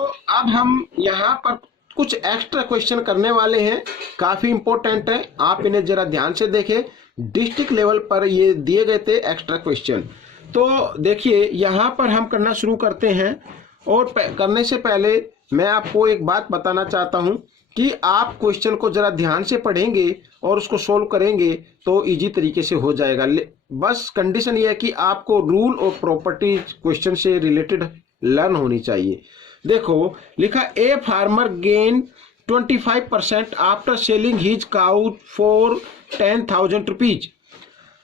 तो अब हम यहाँ पर कुछ एक्स्ट्रा क्वेश्चन करने वाले हैं, काफी इंपॉर्टेंट है, आप इन्हें जरा ध्यान से देखें। डिस्ट्रिक्ट लेवल पर ये दिए गए थे एक्स्ट्रा क्वेश्चन। तो देखिए यहाँ पर हम करना शुरू करते हैं, और करने से पहले मैं आपको एक बात बताना चाहता हूँ कि आप क्वेश्चन को जरा ध्यान से पढ़ेंगे और उसको सोल्व करेंगे तो इजी तरीके से हो जाएगा। बस कंडीशन ये है कि आपको रूल और प्रॉपर्टी क्वेश्चन से रिलेटेड लर्न होनी चाहिए। देखो लिखा, a farmer gain 25% after selling his cow for 10,000 rupees.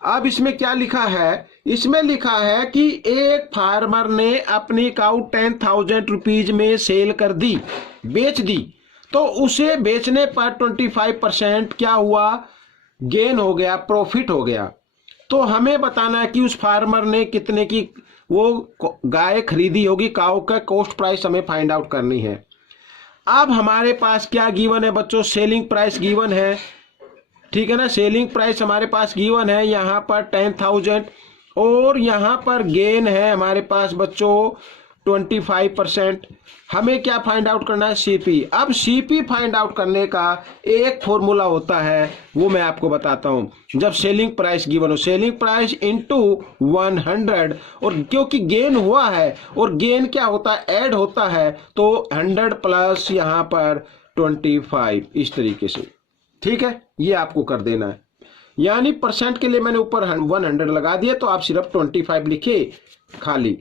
अब इसमें क्या लिखा है, इसमें लिखा है कि एक फार्मर ने अपनी काउ 10,000 रुपीज में सेल कर दी, बेच दी, तो उसे बेचने पर 25% क्या हुआ, गेन हो गया, प्रॉफिट हो गया। तो हमें बताना है कि उस फार्मर ने कितने की वो गाय खरीदी होगी, काउ का कॉस्ट प्राइस हमें फाइंड आउट करनी है। अब हमारे पास क्या गिवन है बच्चों, सेलिंग प्राइस गिवन है, ठीक है ना, सेलिंग प्राइस हमारे पास गिवन है यहाँ पर 10,000, और यहाँ पर गेन है हमारे पास बच्चों 25%। हमें क्या फाइंड आउट करना है, सीपी। अब सीपी फाइंड आउट करने का एक फॉर्मूला होता है, वो मैं आपको बताता हूं। जब सेलिंग प्राइस गिवन हो, सेलिंग प्राइस इंटू 100, और क्योंकि गेन हुआ है और गेन क्या होता है, ऐड होता है, तो 100 प्लस यहाँ पर 25, इस तरीके से, ठीक है, ये आपको कर देना है। यानी परसेंट के लिए मैंने ऊपर 100 लगा दिया, तो आप सिर्फ 25 लिखे खाली।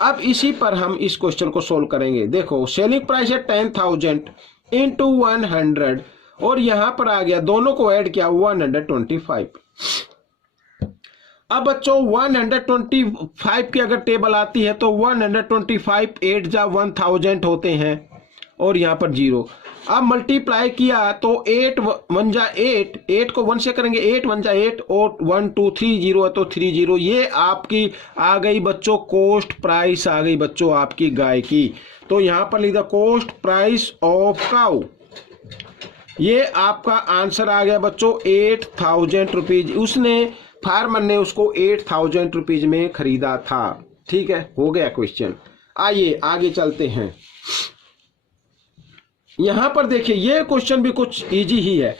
अब इसी पर हम इस क्वेश्चन को सोल्व करेंगे। देखो सेलिंग प्राइस है 10,000 इंटू 100, और यहां पर आ गया, दोनों को ऐड किया 125। अब बच्चों 125 की अगर टेबल आती है तो 125 8 जा 1000 होते हैं, और यहाँ पर 0। अब मल्टीप्लाई किया तो 8 1 जा 8, 8 को 1 से करेंगे, 8 1 जा 8, और 1 2 3 0 है तो 30। ये आपकी आ गई बच्चों कॉस्ट प्राइस, आ गई बच्चों आपकी गाय की। तो यहाँ पर लिखा कॉस्ट प्राइस ऑफ काउ, ये आपका आंसर आ गया बच्चों 8,000 रुपीज। उसने, फार्मर ने उसको 8,000 रुपीज में खरीदा था, ठीक है, हो गया क्वेश्चन। आइए आगे चलते हैं। यहां पर देखिए ये क्वेश्चन भी कुछ इजी ही है।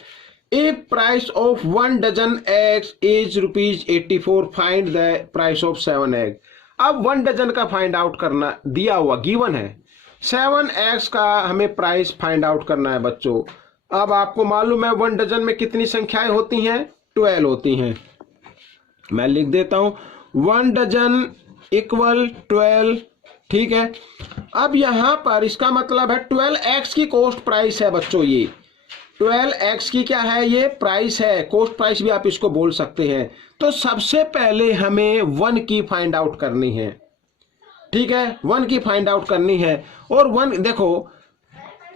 If price of 1 dozen eggs is ₹84, find the price of 7 egg. अब 1 डजन का फाइंड आउट करना दिया हुआ, गिवन है, 7 एग्स का हमें प्राइस फाइंड आउट करना है बच्चों। अब आपको मालूम है 1 डजन में कितनी संख्याएं होती हैं, 12 होती हैं। मैं लिख देता हूं 1 डजन इक्वल 12, ठीक है। अब यहां पर इसका मतलब है 12x की कॉस्ट प्राइस है बच्चों, ये 12x की क्या है, ये प्राइस है, कॉस्ट प्राइस भी आप इसको बोल सकते हैं। तो सबसे पहले हमें 1 की फाइंड आउट करनी है, ठीक है, 1 की फाइंड आउट करनी है। और 1 देखो,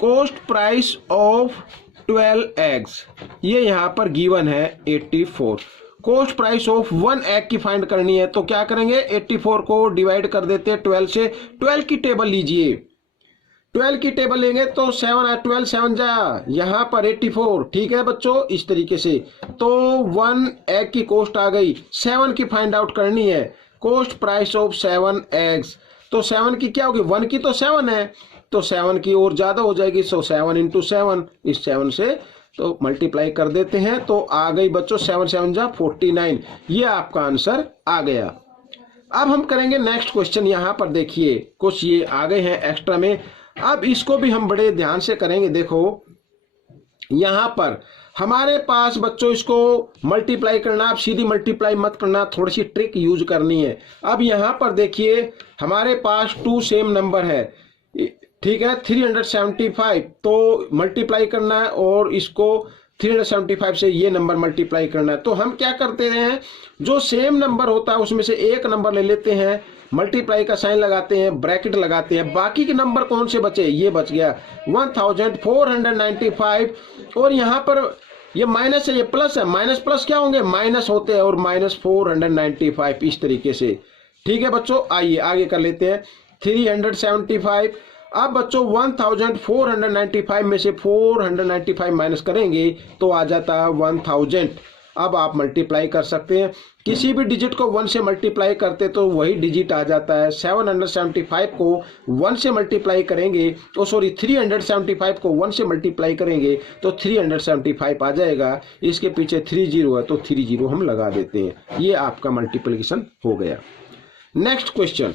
कॉस्ट प्राइस ऑफ 12 एग्स, ये यहां पर गिवन है 84। कॉस्ट प्राइस ऑफ 1 एग की फाइंड करनी है, तो क्या करेंगे, 84 को डिवाइड कर देते हैं 12 से। 12 की टेबल लीजिए, 12 की टेबल लेंगे तो 7 12 7 जा यहाँ पर 84, ठीक है बच्चों, इस तरीके से। तो 1 एग की कॉस्ट आ गई, 7 की फाइंड आउट करनी है, कॉस्ट प्राइस ऑफ 7 एग्स। तो 7 की क्या होगी, 1 की तो 7 है, तो 7 की और ज्यादा हो जाएगी, सो 7 इंटू 7, इस 7 से तो मल्टीप्लाई कर देते हैं, तो आ गई बच्चों 7 7 जा 49। ये आपका आंसर आ गया। अब हम करेंगे नेक्स्ट क्वेश्चन। यहाँ पर देखिए कुछ ये आ गए हैं एक्स्ट्रा में, अब इसको भी हम बड़े ध्यान से करेंगे। देखो यहाँ पर हमारे पास बच्चों इसको मल्टीप्लाई करना, आप सीधी मल्टीप्लाई मत करना, थोड़ी सी ट्रिक यूज करनी है। अब यहाँ पर देखिए हमारे पास 2 सेम नंबर है, ठीक है, 375, तो मल्टीप्लाई करना है और इसको 375 से ये नंबर मल्टीप्लाई करना है। तो हम क्या करते हैं, जो सेम नंबर होता है उसमें से एक नंबर ले लेते हैं, मल्टीप्लाई का साइन लगाते हैं, ब्रैकेट लगाते हैं, बाकी के नंबर कौन से बचे, ये बच गया 1495। और यहाँ पर ये माइनस है, ये प्लस है, माइनस प्लस क्या होंगे, माइनस होते हैं, और -495, इस तरीके से, ठीक है बच्चों। आइए आगे कर लेते हैं 375। अब बच्चों 1495 में से 495 माइनस करेंगे तो आ जाता है 1000। अब आप मल्टीप्लाई कर सकते हैं। किसी भी डिजिट को 1 से मल्टीप्लाई करते तो वही डिजिट आ जाता है। 775 को 1 से मल्टीप्लाई करेंगे तो 375 को 1 से मल्टीप्लाई करेंगे तो 375 आ जाएगा। इसके पीछे 30 है तो 30 हम लगा देते हैं। ये आपका मल्टीप्लिकेशन हो गया। Next question.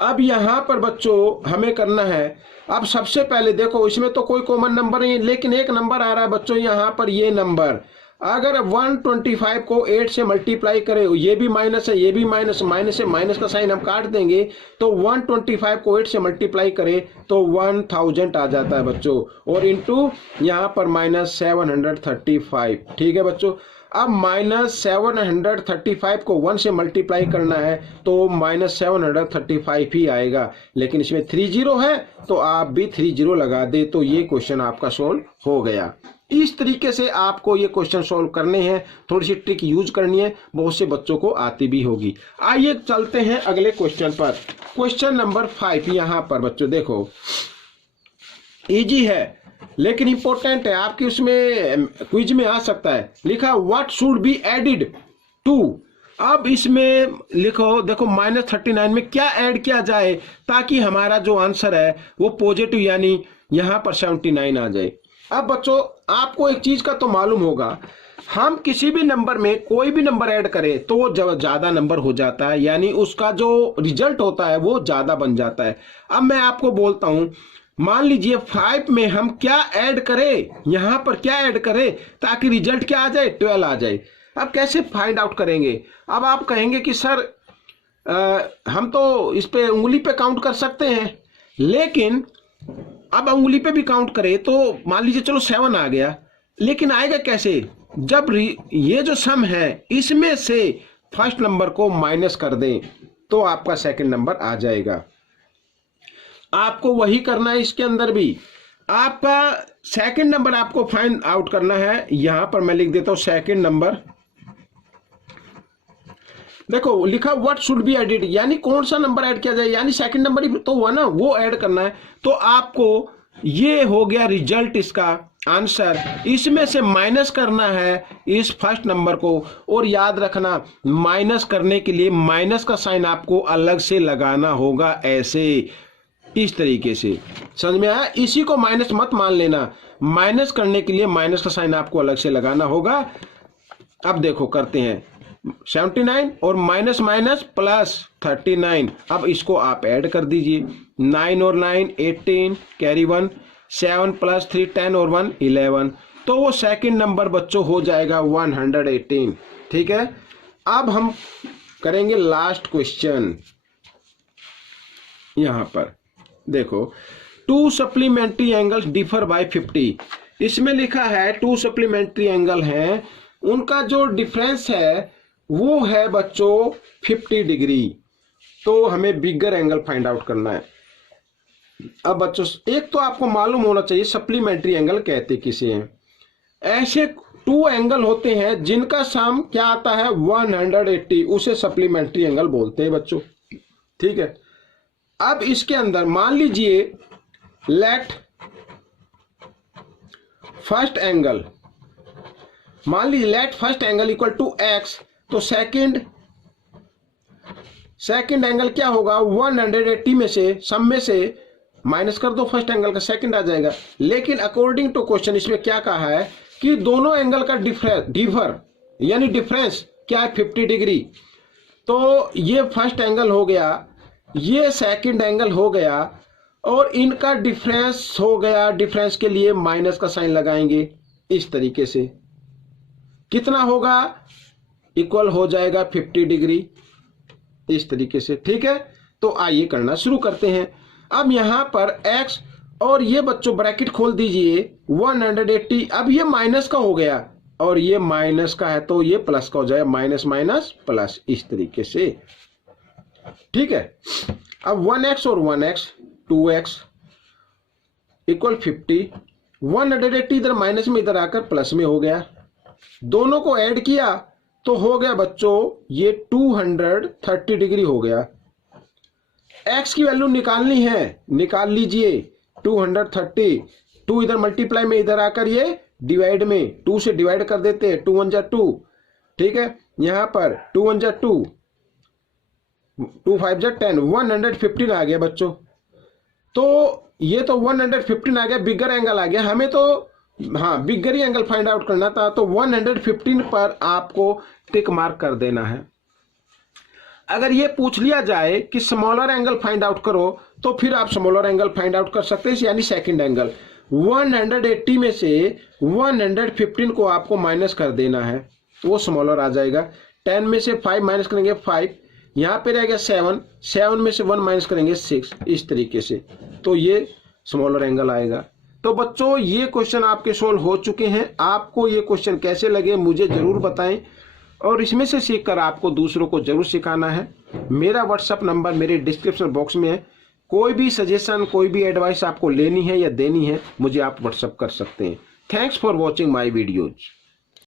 अब यहां पर बच्चों हमें करना है, अब सबसे पहले देखो इसमें तो कोई कॉमन नंबर नहीं, लेकिन एक नंबर आ रहा है बच्चों यहां पर। ये नंबर अगर 125 को 8 से मल्टीप्लाई करें, ये भी माइनस है, ये भी माइनस, माइनस से माइनस का साइन हम काट देंगे तो 125 को 8 से मल्टीप्लाई करें तो 1000 आ जाता है बच्चों, और इंटू यहाँ पर -735। ठीक है बच्चों। अब -735 को 1 से मल्टीप्लाई करना है तो -735 ही आएगा, लेकिन इसमें 30 है तो आप भी 30 लगा दे तो ये क्वेश्चन आपका सोल्व हो गया। इस तरीके से आपको ये क्वेश्चन सोल्व करने हैं, थोड़ी सी ट्रिक यूज करनी है, बहुत से बच्चों को आती भी होगी। आइए चलते हैं अगले क्वेश्चन पर। क्वेश्चन नंबर 5 यहां पर बच्चों देखो, इजी है लेकिन इंपॉर्टेंट है, आपकी उसमें क्विज में आ सकता है। लिखा what should be added to. अब इसमें लिखो, देखो -39 में क्या ऐड किया जाए ताकि हमारा जो आंसर है वो पॉजिटिव यानी यहां पर 79 आ जाए। अब बच्चों आपको एक चीज का तो मालूम होगा, हम किसी भी नंबर में कोई भी नंबर ऐड करें तो वो जब ज्यादा नंबर हो जाता है, यानी उसका जो रिजल्ट होता है वो ज्यादा बन जाता है। अब मैं आपको बोलता हूं, मान लीजिए 5 में हम क्या ऐड करें, यहां पर क्या ऐड करें ताकि रिजल्ट क्या आ जाए, 12 आ जाए। अब कैसे फाइंड आउट करेंगे? अब आप कहेंगे कि सर हम तो इस पे उंगली पे काउंट कर सकते हैं, लेकिन अब उंगली पे भी काउंट करें तो मान लीजिए चलो 7 आ गया, लेकिन आएगा कैसे? जब ये जो सम है इसमें से फर्स्ट नंबर को माइनस कर दें तो आपका सेकंड नंबर आ जाएगा। आपको वही करना है इसके अंदर भी। आपका सेकंड नंबर आपको फाइंड आउट करना है। यहां पर मैं लिख देता हूं सेकंड नंबर। देखो लिखा व्हाट शुड बी एडिड, यानी कौन सा नंबर ऐड किया जाए, यानी सेकंड नंबर ही तो हुआ ना, वो ऐड करना है। तो आपको ये हो गया रिजल्ट, इसका आंसर, इसमें से माइनस करना है इस फर्स्ट नंबर को। और याद रखना, माइनस करने के लिए माइनस का साइन आपको अलग से लगाना होगा, ऐसे इस तरीके से। समझ में आया? इसी को माइनस मत मान लेना, माइनस करने के लिए माइनस का साइन आपको अलग से लगाना होगा। अब देखो करते हैं, 79 और माइनस माइनस प्लस 39। अब इसको आप ऐड कर दीजिए, 9 और 9 18, कैरी 1, 7 + 3 10 और 1 11। तो वो सेकंड नंबर बच्चों हो जाएगा 118। ठीक है। अब हम करेंगे लास्ट क्वेश्चन। यहां पर देखो 2 सप्लीमेंट्री एंगल्स डिफर बाय 50। इसमें लिखा है 2 सप्लीमेंट्री एंगल हैं, उनका जो डिफरेंस है वो है बच्चों 50 डिग्री। तो हमें बिगर एंगल फाइंड आउट करना है। अब बच्चों एक तो आपको मालूम होना चाहिए सप्लीमेंट्री एंगल कहते किसे हैं। ऐसे 2 एंगल होते हैं जिनका सम क्या आता है 180, उसे सप्लीमेंट्री एंगल बोलते हैं बच्चों। ठीक है। अब इसके अंदर मान लीजिए लेट फर्स्ट एंगल, मान लीजिए let first angle equal to x, तो सेकंड एंगल क्या होगा 180 में से सम में से माइनस कर दो फर्स्ट एंगल का, सेकंड आ जाएगा। लेकिन अकॉर्डिंग टू क्वेश्चन इसमें क्या कहा है कि दोनों एंगल का डिफर यानी डिफरेंस क्या है 50 डिग्री। तो ये फर्स्ट एंगल हो गया, ये सेकंड एंगल हो गया, और इनका डिफरेंस हो गया। डिफरेंस के लिए माइनस का साइन लगाएंगे इस तरीके से। कितना होगा? इक्वल हो जाएगा 50 डिग्री इस तरीके से। ठीक है। तो आइए करना शुरू करते हैं। अब यहां पर x और ये बच्चों ब्रैकेट खोल दीजिए 180। अब ये माइनस का हो गया और ये माइनस का है तो ये प्लस का हो जाएगा, माइनस माइनस प्लस इस तरीके से। ठीक है। अब 1x और 1x 2x इक्वल 50। 180 इधर माइनस में इधर आकर प्लस में हो गया, दोनों को ऐड किया तो हो गया बच्चों ये 230 डिग्री हो गया। x की वैल्यू निकालनी है, निकाल लीजिए 230। 2 इधर मल्टीप्लाई में इधर आकर ये डिवाइड में 2 से डिवाइड कर देते हैं, 2 1 जा 2, ठीक है। यहाँ पर 2 1 जा 2, 2 5 जा 10, 115 आ गया बच्चों। तो ये तो 115 आ गया, बिगर एंगल आ गया। हमें तो हाँ बिगर ही एंगल फाइंड आउट करना था, तो 115 पर आपको टिक मार्क कर देना है। अगर ये पूछ लिया जाए कि स्मॉलर एंगल फाइंड आउट करो, तो फिर आप स्मॉलर एंगल फाइंड आउट कर सकते हैं, यानी सेकंड एंगल। 180 में से 115 को आपको माइनस कर देना है, वो स्मॉलर आ जाएगा। 10 में से 5 माइनस करेंगे 5, यहाँ पे रहेगा 7, 7 में से 1 माइनस करेंगे 6, इस तरीके से, तो ये स्मॉलर एंगल आएगा। तो बच्चों ये क्वेश्चन आपके सोल्व हो चुके हैं। आपको ये क्वेश्चन कैसे लगे मुझे जरूर बताएं, और इसमें से सीखकर आपको दूसरों को जरूर सिखाना है। मेरा व्हाट्सएप नंबर मेरे डिस्क्रिप्शन बॉक्स में है। कोई भी सजेशन, कोई भी एडवाइस आपको लेनी है या देनी है, मुझे आप व्हाट्सएप कर सकते हैं। Thanks for watching my videos.